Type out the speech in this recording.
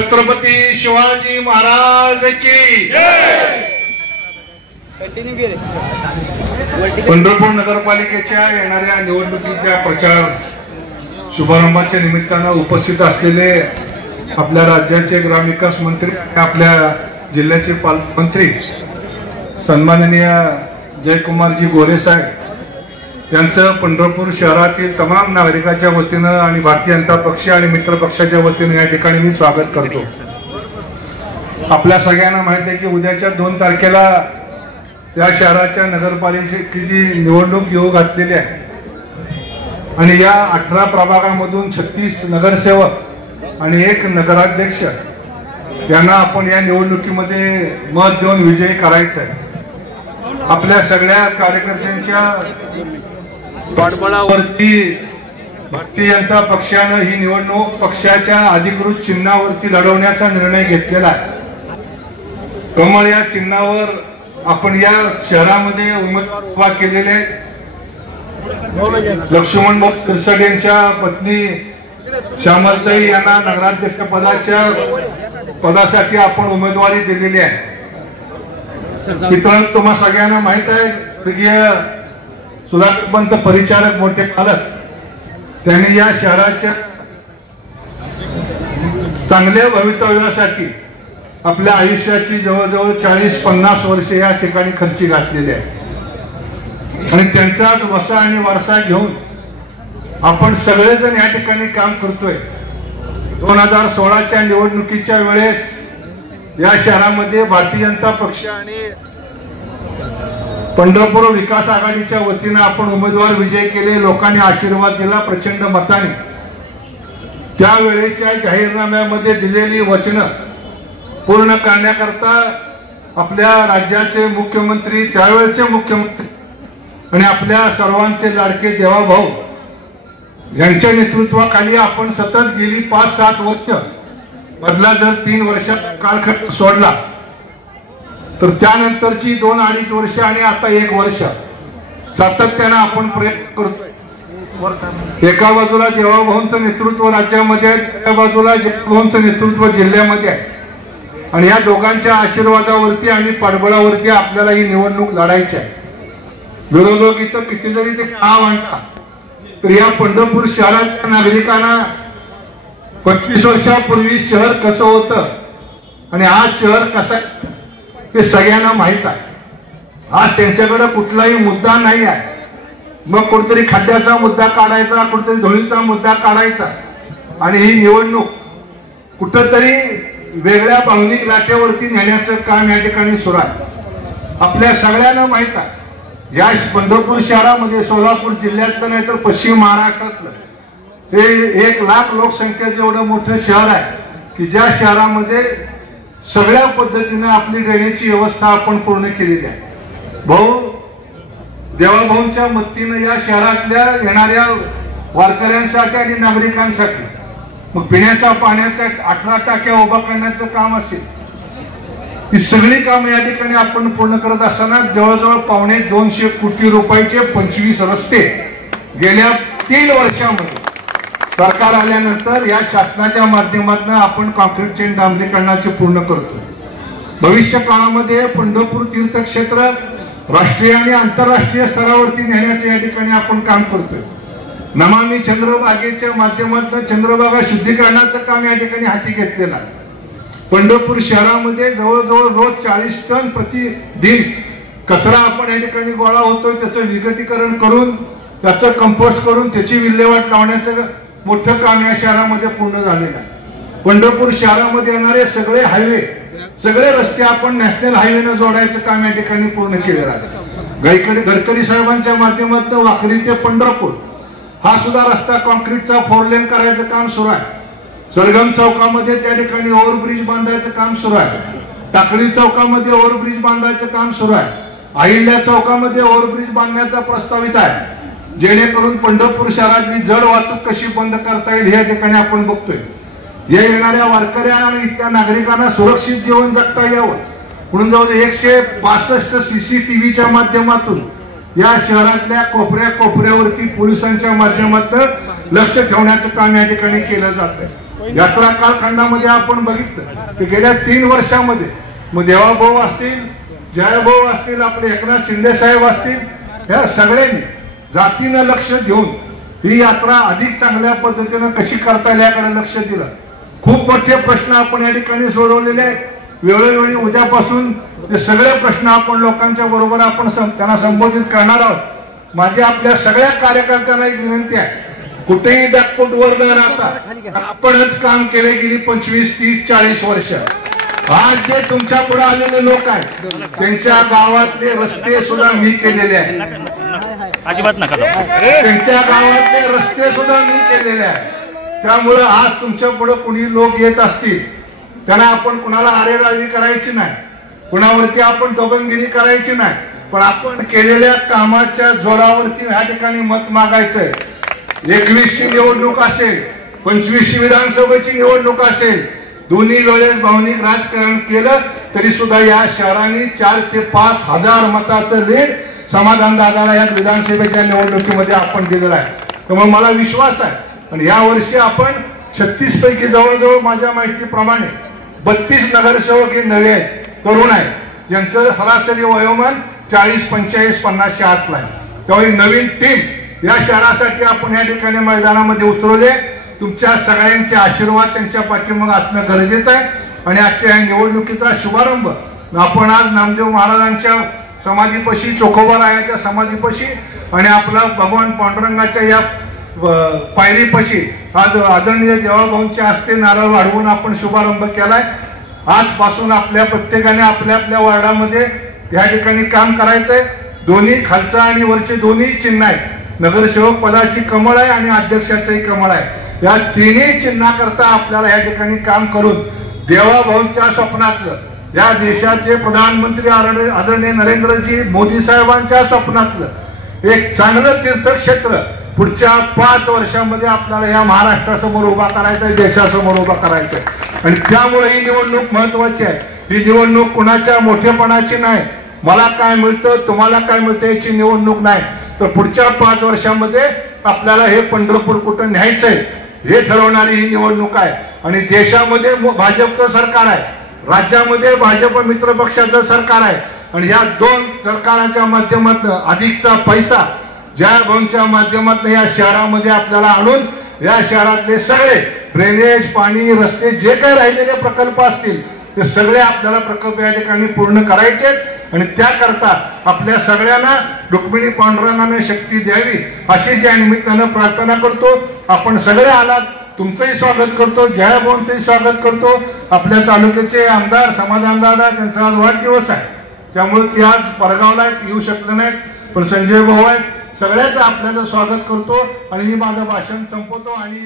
छत्रपती शिवाजी महाराज की पंढरपूर नगरपालिकेच्या येणाऱ्या निवडणुकीच्या प्रचार शुभारंभाच्या निमित्तानं उपस्थित असलेले आपल्या राज्याचे ग्रामविकास मंत्री, आपल्या जिल्ह्याचे पालकमंत्री सन्माननीय जयकुमारजी गोरे साहेब यांचं पंढरपूर शहरातील तमाम नागरिकांच्या वतीनं आणि भारतीय जनता पक्ष आणि मित्र पक्षाच्या वतीनं या ठिकाणी मी स्वागत करतो। आपल्या सगळ्यांना माहिती आहे की उद्याच्या 2 तारखेला या शहराच्या नगरपालिकेची निवडणूक येऊ घातलेली आहे आणि या 18 प्रभागामधून 36 नगरसेवक आणि 1 नगराध्यक्ष यांना आपण या निवडणुकीमध्ये मत देऊन विजयी करायचं आहे। आपल्या सगळ्या कार्यकर्त्यांच्या पाठबळावरती भारतीय जनता पक्षानं ही निवडणूक पक्षाच्या अधिकृत चिन्हावरती लढवण्याचा निर्णय घेतलेला आहे। कमळ या चिन्हावर आपण या शहरामध्ये उमेदवार उभा केलेले लक्ष्मण सिरसट यांच्या पत्नी श्यामलताई यांना नगराध्यक्ष पदासाठी आपण उमेदवारी दिलेली आहे। मित्रांनो, तुम्हा सगळ्यांना माहित आहे स्वर्गीय सुधाकरपंत परिचारक मोठे पालक त्यांनी या शहराच्या चांगल्या भवितव्यासाठी आपल्या आयुष्याची जवळजवळ 40-50 वर्षे या ठिकाणी खर्ची घातलेली आहे आणि त्यांचाच वसा आणि वारसा घेऊन आपण सगळेजण या ठिकाणी काम करतोय। 2016च्या निवडणुकीच्या वेळेस या शहरामध्ये भारतीय जनता पक्ष आणि पंढरपूर विकास आघाडीच्या वतीनं आपण उमेदवार विजय केले, लोकांनी आशीर्वाद दिला प्रचंड मताने। त्यावेळेच्या जाहीरनाम्यामध्ये दिलेली वचनं पूर्ण करण्याकरता आपल्या राज्याचे मुख्यमंत्री, त्यावेळेचे मुख्यमंत्री आणि आपल्या सर्वांचे लाडके देवाभाऊ यांच्या नेतृत्वाखाली आपण सतत गेली 5-7 वर्ष, मधला जर 3 वर्षाचा कालखंड सोडला तर त्यानंतरची 2-2.5 वर्ष आणि आता 1 वर्ष सातत्यानं आपण प्रयत्न करतोय। एका बाजूला देवाभाऊंचं नेतृत्व राज्यामध्ये आहे, दुसऱ्या बाजूला जयभाऊंचं नेतृत्व जिल्ह्यामध्ये आहे आणि या दोघांच्या आशीर्वादावरती आणि पाठबळावरती आपल्याला ही निवडणूक लढायची आहे। विरोधक इथं किती जरी ते नाव आणतात तर या पंढरपूर शहराच्या नागरिकांना 25 वर्षापूर्वी शहर कसं होतं आणि आज शहर कसं हे सगळ्यांना माहित आहे। आज त्यांच्याकडे कुठलाही मुद्दा नाही आहे, मग कुठेतरी खड्ड्याचा मुद्दा काढायचा, कुठेतरी धुळीचा मुद्दा काढायचा आणि ही निवडणूक कुठेतरी वेगळ्या भावनिक लाटेवरती नेण्याचं काम या ठिकाणी सुरू आहे। आपल्या सगळ्यांना माहित आहे या पंढरपूर शहरामध्ये, सोलापूर जिल्ह्यातलं नाही तर पश्चिम महाराष्ट्रातलं हे 1 लाख लोकसंख्येचं एवढं मोठं शहर आहे की ज्या शहरामध्ये सगळ्या पद्धतीने आपली ड्रेनेजची व्यवस्था आपण पूर्ण केलेली आहे। भाऊ देवाभाऊंच्या मदतीनं या शहरातल्या येणाऱ्या वारकऱ्यांसाठी आणि नागरिकांसाठी मग पिण्याच्या पाण्याच्या 18 टाक्या उभा करण्याचं काम असेल, ही सगळी कामं या ठिकाणी आपण पूर्ण करत असताना जवळजवळ 250 कोटी रुपयाचे 25 रस्ते गेल्या 3 वर्षामध्ये सरकार आल्यानंतर या शासनाच्या माध्यमातून आपण कॉन्क्रीटचे डांबरीकरणाचे पूर्ण करतो। भविष्य काळामध्ये पंढरपूर तीर्थक्षेत्र राष्ट्रीय आणि आंतरराष्ट्रीय स्तरावरती नेण्याचे या ठिकाणी आपण काम करतोय। नमामि चंद्रभागेच्या माध्यमातून चंद्रभागा शुद्धीकरणाचं काम या ठिकाणी हाती घेतलेलं आहे। पंढरपूर शहरामध्ये जवळजवळ रोज 40 टन प्रतिदिन कचरा आपण या ठिकाणी गोळा होतोय, त्याचं विघटीकरण करून त्याचं कंपोस्ट करून त्याची विल्हेवाट लावण्याचं मोठं काम या शहरामध्ये पूर्ण झालेलं आहे। पंढरपूर शहरामध्ये येणारे सगळे हायवे, सगळे रस्ते आपण नॅशनल हायवेनं जोडायचं काम या ठिकाणी पूर्ण केलेलं आहे। गडकरी साहेबांच्या माध्यमातून वाखरी ते पंढरपूर हा सुद्धा रस्ता कॉन्क्रीटचा 4 लेन करायचं काम सुरू आहे। सरगम चौकामध्ये त्या ठिकाणी ओव्हरब्रिज बांधायचं काम सुरू आहे। टाकळी चौकामध्ये ओव्हरब्रिज बांधायचं काम सुरू आहे। अहिल्या चौकामध्ये ओव्हरब्रिज बांधण्याचा प्रस्तावित आहे, जेणेकरून पंढरपूर शहरातली जड वाहतूक कशी बंद करता येईल या ठिकाणी आपण बघतोय। या येणाऱ्या वारकऱ्यांना आणि इथल्या नागरिकांना सुरक्षित जीवन जगता यावं म्हणून जवळ 165 CCTVच्या माध्यमातून या शहरातल्या कोपऱ्यावरती पोलिसांच्या माध्यमातून लक्ष ठेवण्याचं काम या ठिकाणी केलं जातंय। यात्रा कालखंडामध्ये आपण बघितलं की गेल्या 3 वर्षामध्ये मग देवाभाऊ असतील, जयभाऊ असतील, आपले एकनाथ शिंदे साहेब असतील, या सगळ्यांनी जातीनं लक्ष देऊन ही यात्रा अधिक चांगल्या पद्धतीनं कशी करता येईल याकडे लक्ष दिलं. खूप मोठे प्रश्न आपण या ठिकाणी सोडवलेले आहेत. वेळोवेळी उद्यापासून ते सगळे प्रश्न आपण लोकांच्या बरोबर आपण त्यांना संबोधित करणार आहोत. माझी आपल्या सगळ्या कार्यकर्त्यांना एक विनंती आहे, कुठेही बॅकफूटवर न राहता आपणच काम केले गेली 25, 30, 40 वर्ष. आज जे तुमच्या पुढे आलेले लोक आहेत त्यांच्या गावातले रस्ते सुद्धा मी केलेले आहेत. अजिबात नका त्यांच्या गावातले रस्ते सुद्धा मी केलेले आहेत. त्यामुळे आज तुमच्या पुढे कुणी लोक येत असतील त्यांना आपण कुणाला आरेरावी करायची नाही, कुणावरती आपण दबंगिरी करायची नाही, पण आपण केलेल्या कामाच्या जोरावरती ह्या ठिकाणी मत मागायचंय. 21ची निवडणूक असेल, 25ची विधानसभेची निवडणूक असेल, दोन्ही वेळेस भावनिक राजकारण केलं तरी सुद्धा या शहराने 4 ते 5 हजार मताचं लीड समाधान दादाला या विधानसभेच्या निवडणुकीमध्ये आपण दिलेलं आहे. त्यामुळे मला विश्वास आहे. आणि या वर्षी आपण 36 पैकी जवळजवळ माझ्या माहितीप्रमाणे 32 नगरसेवक हे नवे आहेत, तरुण आहेत, ज्यांचं सरासरी वयोमान 40, 45, 50च्या आतला आहे. त्यामुळे नवीन टीम या शहरासाठी आपण या ठिकाणी मैदानामध्ये उतरवले. तुमच्या सगळ्यांचे आशीर्वाद त्यांच्या पाठीमागे असणं गरजेचं आहे. आणि आजच्या या निवडणुकीचा शुभारंभ आपण आज नामदेव महाराजांच्या समाधीपाशी, चोखोबारायाच्या समाधीपाशी आणि आपला भगवान पांडुरंगाच्या या पायरीपाशी आज आदरणीय देवाभाऊंच्या हस्ते नारळ वाढवून आपण शुभारंभ केलाय. आजपासून आपल्या प्रत्येकाने आपल्या आपल्या वार्डामध्ये या ठिकाणी काम करायचंय. दोन्ही खालचं आणि वरचे दोन्ही चिन्ह आहेत. नगरसेवक पदाची कमळ आहे आणि अध्यक्षाचंही कमळ आहे. या तिन्ही चिन्हाकरता आपल्याला या ठिकाणी काम करून देवाभाऊंच्या स्वप्नातलं, या देशाचे प्रधानमंत्री आदरणीय नरेंद्रजी मोदी साहेबांच्या स्वप्नातलं एक चांगलं तीर्थक्षेत्र पुढच्या 5 वर्षांमध्ये आपल्याला या महाराष्ट्रासमोर उभा करायचा आहे, देशासमोर उभा करायचा आहे. आणि त्यामुळे ही निवडणूक महत्वाची आहे. ही निवडणूक कुणाच्या मोठेपणाची नाही, मला काय मिळतं तुम्हाला काय मिळतं याची निवडणूक नाही, तर पुढच्या 5 वर्षांमध्ये आपल्याला हे पंढरपूर कुठं न्यायचंय हे ठरवणारी ही निवडणूक आहे. आणि देशामध्ये भाजपचं सरकार आहे, राज्यामध्ये भाजप मित्र पक्षाचं सरकार आहे. आणि या 2 सरकारांच्या माध्यमातून अधिकचा पैसा जयभाऊंच्या माध्यमातून या शहरामध्ये आपल्याला आणून या शहरातले सगळे ड्रेनेज, पाणी, रस्ते जे काही राहिलेले प्रकल्प असतील ते सगळे आपल्याला प्रकल्प या ठिकाणी पूर्ण करायचे. आणि त्याकरता आपल्या सगळ्यांना रुक्मिणी पांडुरंगाने शक्ती द्यावी अशी या निमित्तानं प्रार्थना करतो. आपण सगळे आलात, तुमचंही स्वागत करतो, जयभाऊंचंही स्वागत करतो. आपल्या तालुक्याचे आमदार समाधान दादा, त्यांचा आज वाढदिवस आहे, त्यामुळे ते आज परगावला येऊ शकले नाहीत, पण संजय भाऊ आहेत. सगळ्याचं आपल्याला स्वागत करतो आणि मी माझं भाषण संपवतो. आणि